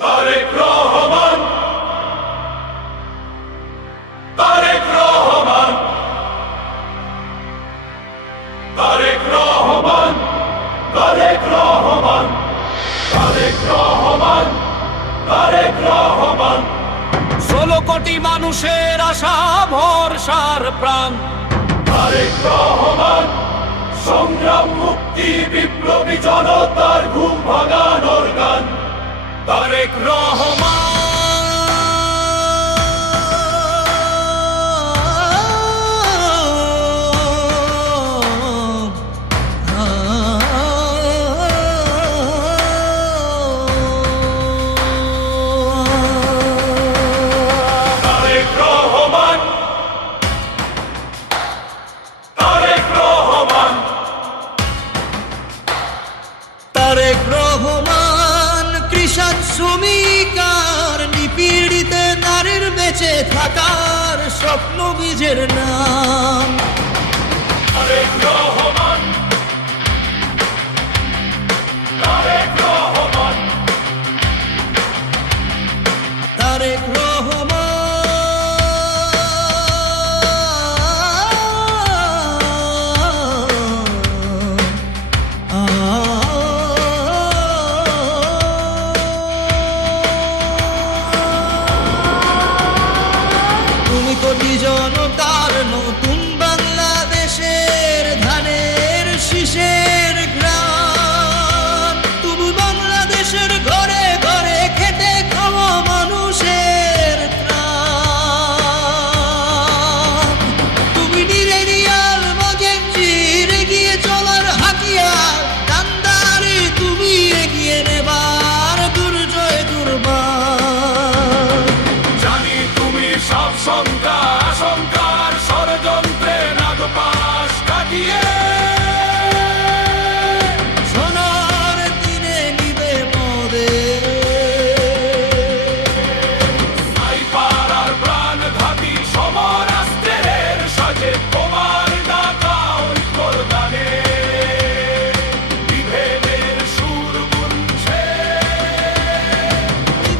তারেক রহমান, তারেক রহমান, তারেক রহমান, তারেক রহমান, তারেক রহমান, তারেক রহমান। 16 কোটি মানুষের আশা ভরসার প্রাণ তারেক রহমান। সংগ্রাম মুক্তি বিপ্লবী জনতার ঘুম ভাঙানোর গান তারেক রহমান। তারেক রহমান, তারেক রহমান, তারেক রহমান কৃষক শ্রমিক আর নিপীড়িত নারীর বেঁচে থাকার স্বপ্ন বীজের নাম। তারেক রহমান, তারেক রহমান, তারেক তুমি কোটি জনতার নতুন বাংলাদেশের ধানের শীষের গ্রাম। তুমি বাংলাদেশের ঘরে ঘরে খেটে খাওয়া মানুষের ত্রাণ। তুমি নিরেনিয়াল মজেঞ্জির এগিয়ে চলার হাতিয়ার কান্দারি, তুমি এগিয়ে নেবার দুর্জয় দুর্বার। জানি তুমি সব শঙ্কা আশঙ্কার ষড়যন্ত্রে নাগপাশ কাটিয়ে সোনার দিনে নিবে মোদের স্নাইপার আর প্রাণঘাতী সমরাস্ত্রের সাজে তোমার ডাকা ঐক্যর গানে বিভেদের সুর গুনছে।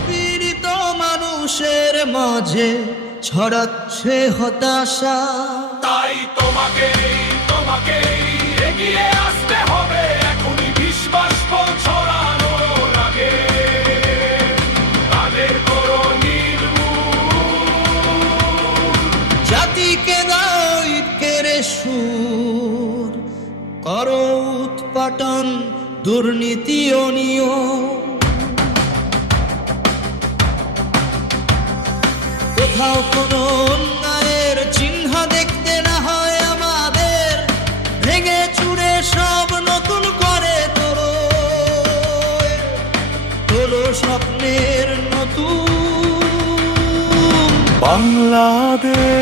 পীড়িত মানুষের মাঝে ছড়াচ্ছে হতাশা। তাই তোমাকেই এগিয়ে আসতে হবে এখনই বিশ্বাস ছড়ানোর আগে। তাদের করো নির্মূল, জাতিকে দাও ঐক্যের সুর, করো উৎপাটন দুর্নীতি ও নিয়ম। কোথাও কোনো অন্যায়ের চিহ্ন দেখতে না হয় আমাদের, ভেঙে চুরে সব নতুন করে তোলো তোলো স্বপ্নের নতুন বাংলাদেশ।